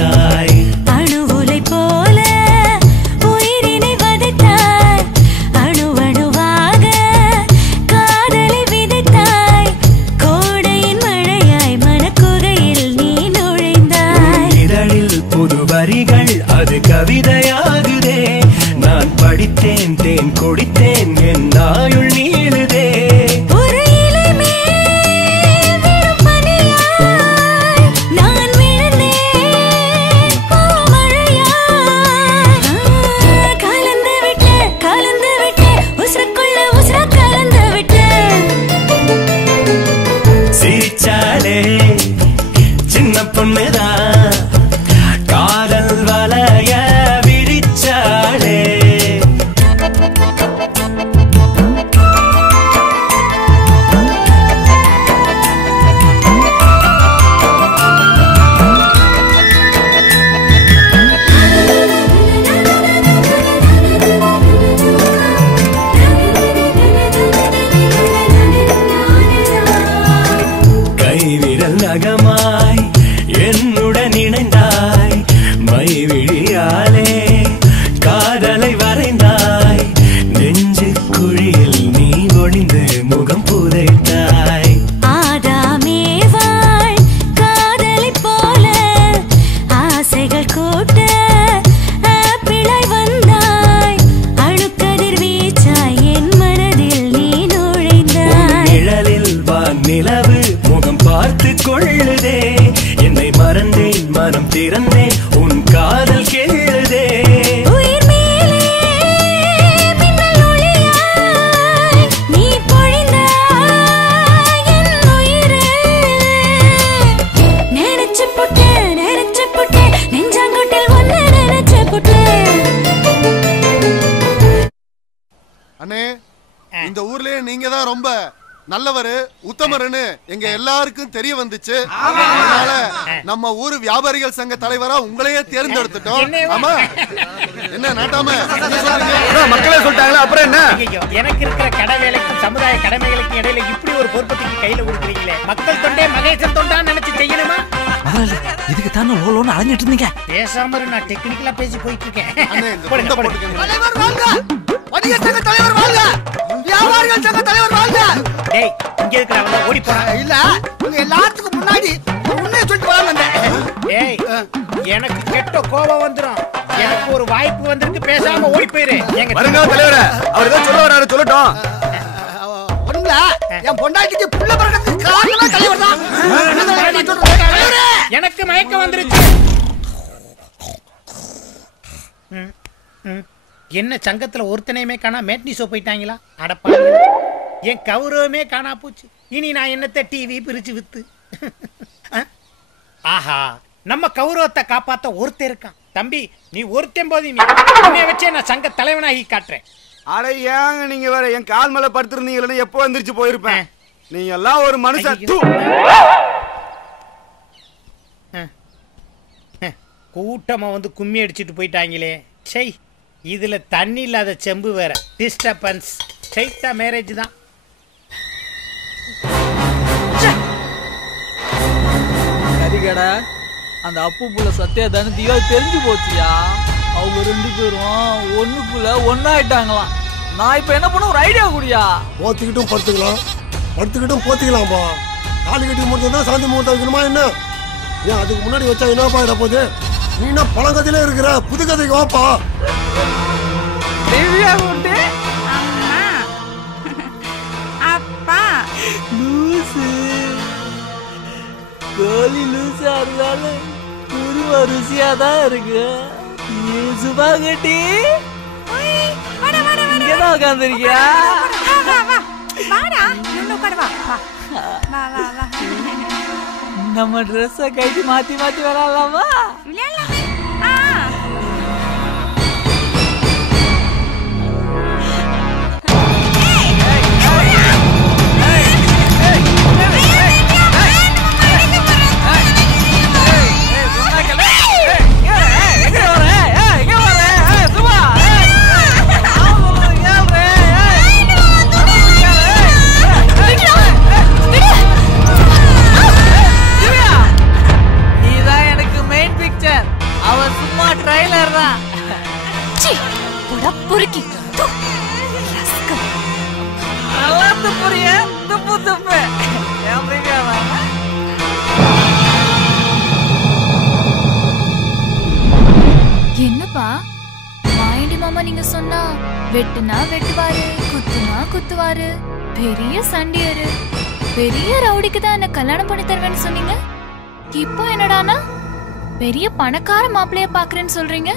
வைத்தாய். அணுவுலை போல உயிரினை வதைத்தாய். அணுவணுவாக காதலை விதைத்தாய். கோடையின் மழையாய் மனக்குகையில் நீ நுழைந்தாய். இதழில் புது வரிகள் அது கவிதையாகுதே. நான் படித்தேன் தேன் குடித்தேன் என் ஆயுள் நீளுதே. ஒரு இலை மேல் விழும் பனியாய் நான் விழுந்தேன் பூமழையாய். கலந்து விட்டு உசுருக்குள்ள உசுர கலந்து விட்டு. சிரிச்சாலே சின்ன பொண்ணுதான் காதல் வலைய விரிச்சாலே. கைவிரல் நகமாய் என்னுடன் இணைந்தாய். மைவிழியாலே காதலை வரைந்தாய். நெஞ்சு குழியில் நீ ஒளிந்து முகம் புதைத்தாய். ஆதாமேவாள் காதலை போல ஆசைகள் கூட்ட ஆப்பிளாய் வந்தாய். அணுக்கதிர் வீச்சாய் என் மனதில் நீ நுழைந்தாய். நிழலில் வான் நிலவு முகம் பார்த்து கொள்ளுதே. என்னை மறந்தேன் மனம் திறந்தேன் உன் காதல் கேளுதே. உயிர் மேலே மின்னல் ஒளியாய் நீ பொழிந்தாய் என் உயிரே. நினைச்சு புட்டு நெஞ்சாங்கொட்டில் ஒன்னு நினைச்சு புட்டு. அண்ணே, இந்த ஊர்லயே நீங்க தான் ரொம்ப நல்லவரு உத்தமருன்னு எங்க எல்லாருக்கும் தெரிய வந்துச்சு. அதனால நம்ம ஊரு வியாபாரிகள் சங்க தலைவரா உங்களையே தேர்ந்தெடுத்துட்டோம். ஆமா, என்ன நாட்டாம மக்களே சொல்லிட்டாங்களா, அப்புறம் என்ன? எனக்கு இருக்கிற கடை வேலைக்கும் சமுதாய கடமைகளுக்கும் இடையில இப்படி ஒரு பொறுப்பத்துக்கு கையில கொடுக்குறீங்களே. மக்கள் தொண்டே மகேசன் தொண்டா நினைச்சு செய்யணுமா? இதுக்கு தானே லோலோன்னு அலைஞ்சிட்டு இருந்தீங்க. பேசாம நான் டெக்னிக்கலா பேசி போயிட்டு இருக்கேன். வணிகர் சங்க தலைவர் வாழ்க, வியாபாரிகள் சங்க தலைவர் வாழ்க. டேய், இங்க இருக்கிறவங்க ஓடி போறாங்க. இல்ல, உங்க எல்லாத்துக்கும் முன்னாடி உண்மையை சொல்லிட்டு வரலாம் வந்தேன். டேய், எனக்கு கெட்ட கோபம் வந்துரும். எனக்கு ஒரு வாய்ப்பு வந்திருக்கு, பேசாம ஓடி போயிரு. வருங்க தலைவரே, அவர் ஏதோ சொல்ல வராரு, சொல்லட்டும். ஒண்ணுல என் பொண்டாட்டிக்கு புள்ள பிறக்கிறதுக்கு காரணமே தலைவர் தான். எனக்கு மயக்கம் வந்துருச்சு. என்ன சங்கத்துல ஒருத்தனையுமே காணா, மேட்னி ஷோ போயிட்டாங்களா? அடப்பா, என் கௌரவமே காணா போச்சு. இனி நான் என்னத்த டிவி பிரிச்சு வித்து? ஆஹா, நம்ம கௌரவத்தை காப்பாத்த ஒருத்தர் இருக்கான். தம்பி, நீ ஒருத்தன் போது நீ வச்சே நான் சங்க தலைவனாகி காட்டுறேன். அட ஏங்க நீங்க வேற என் கால் மேல படுத்திருந்தீங்களே, எப்போ எந்திரிச்சு போயிருப்பேன். நீங்க எல்லாம் ஒரு மனுஷன். கூட்டமா வந்து கும்மி அடிச்சுட்டு போயிட்டாங்களே. சை, இதுல தண்ணி இல்லாத செம்பு வேற. டிஸ்டர்பன்ஸ். ஸ்ட்ரைட்டா மேரேஜ் தான். கரிகடா, அந்த அப்பு புள்ள சத்தியா தனத்தியோ தெரிஞ்சு போச்சியா. அவங்க ரெண்டு பேரும் ஒண்ணுக்குள்ள ஒன்னாயிட்டாங்களாம். நான் இப்ப என்ன பண்ண, ஒரு ஐடியா குடியா. போத்திக்கிட்டும் படுத்துக்கலாம், படுத்துக்கிட்டும் போத்திக்கலாம்பா. காலி கட்டி முடிஞ்சா சாந்தி முகூர்த்தம் வைக்கணுமா என்ன? ஏன் அதுக்கு முன்னாடி வச்சா என்னப்பா இட போகுது? நீ என்ன பழங்கதையில இருக்கிற, புது கதைக்கு வாப்பா. தேவியா உண்டு அப்பா லூசு கோழி லூசா இருந்தாலும் குருவா ருசியா தான் இருக்கு. சுபா கட்டி இங்கதான் உட்காந்துருக்கியா? நம்ம ட்ரெஸ்ஸ கைட்டு மாத்தி மாத்தி வரலாமா? இதான் எனக்கு மெயின் பிக்சர். அவ சும்மா ட்ரைலர் தான். சீ போடா பொறுக்கி ரஸ்கல். நல்லா துப்புறிய துப்பு துப்பு. என்னப்பா மாயண்டி மாமா நீங்க சொன்னா வெட்டுனா வெட்டுவாரு, குத்துனா குத்துவாரு, பெரிய சண்டியரு, பெரிய ரவுடிக்கு தான் என்ன கல்யாணம் பண்ணி தருவேன்னு சொன்னீங்க. இப்போ என்னடானா பெரிய பணக்கார மாப்பிள்ளைய பாக்குறேன்னு சொல்றீங்க.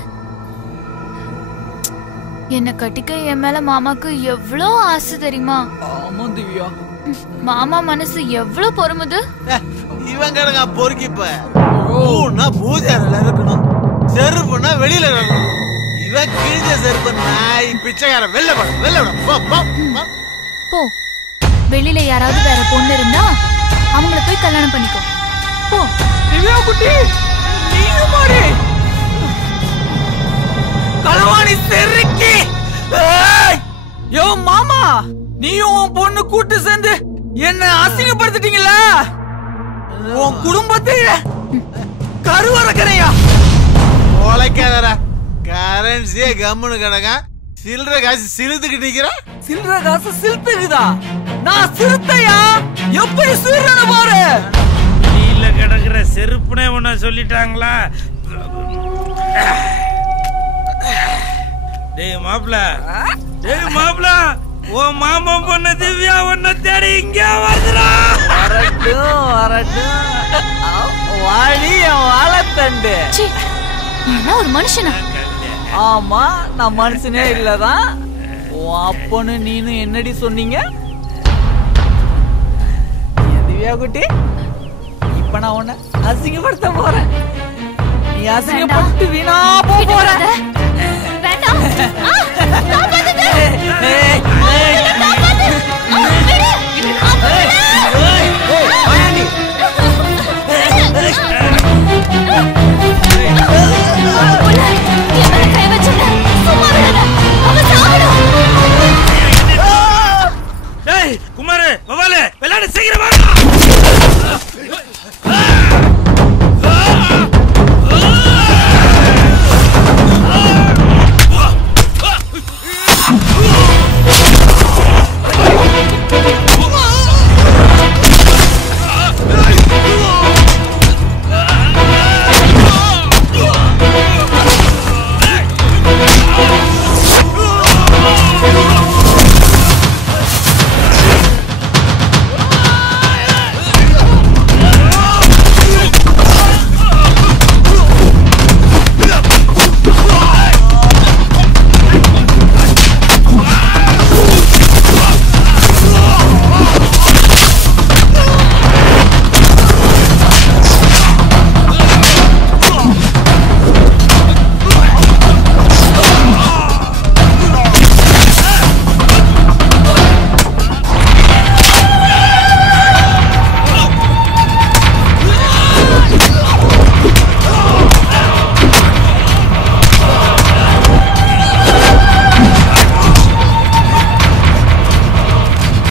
என்ன கட்டிக்க என் மேல மாமாக்கு எவ்வளோ ஆசை தெரியுமா? ஆமா திவ்யா. மாமா மனசு எவ்வளவு பொறுமுது. இவன் கிடங்க பொறுக்கிப்ப பூஜாரில இருக்கணும், செருப்புனா வெளியில இருக்கணும். இவன் கிழிஞ்ச செருப்பு நாய் பிச்சைக்கார வெளில போ. வெளியில யாராவது வேற பொண்ணு இருந்தா அவங்கள போய் கல்யாணம் பண்ணிக்கோ போ. திவ்யா குட்டி நீங்க மாறி களவாணி செருக்கி. யோ மாமா, நீயும் உன் பொண்ணு கூட்டு சேர்ந்து என்ன அசிங்கப்படுத்திட்டீங்களா? உன் குடும்பத்தையே கருவறக்கறையா உழைக்காதர கரன்சியே கம்முன்னு கிடக்க. சில்லற காசு சிலுத்துக்கிட்டு நிக்கிற. சில்லற காசு சிலுத்துக்குதா? நான் சிறுத்தையா? எப்படி சீரன பாரு. நீல கிடக்குற செருப்புனே உன்ன சொல்லிட்டாங்களா? டேய் மாப்ள, ஓ மாமா பொண்ண திவ்யா உன்னை தேடி இங்க வருதுடா. வரட்டும் வாடி என் வாழத்தண்டு. நீனா ஒரு மனுஷனா? ஆமா, நான் மனுஷனே இல்லதான். உன் அப்பனு நீனு என்னடி சொன்னீங்க? திவ்யா குட்டி, இப்ப நான் உன்னை அசிங்கப்படுத்த போறேன். நீ அசிங்கப்பட்டு வீணா போற. வேண்டாம்.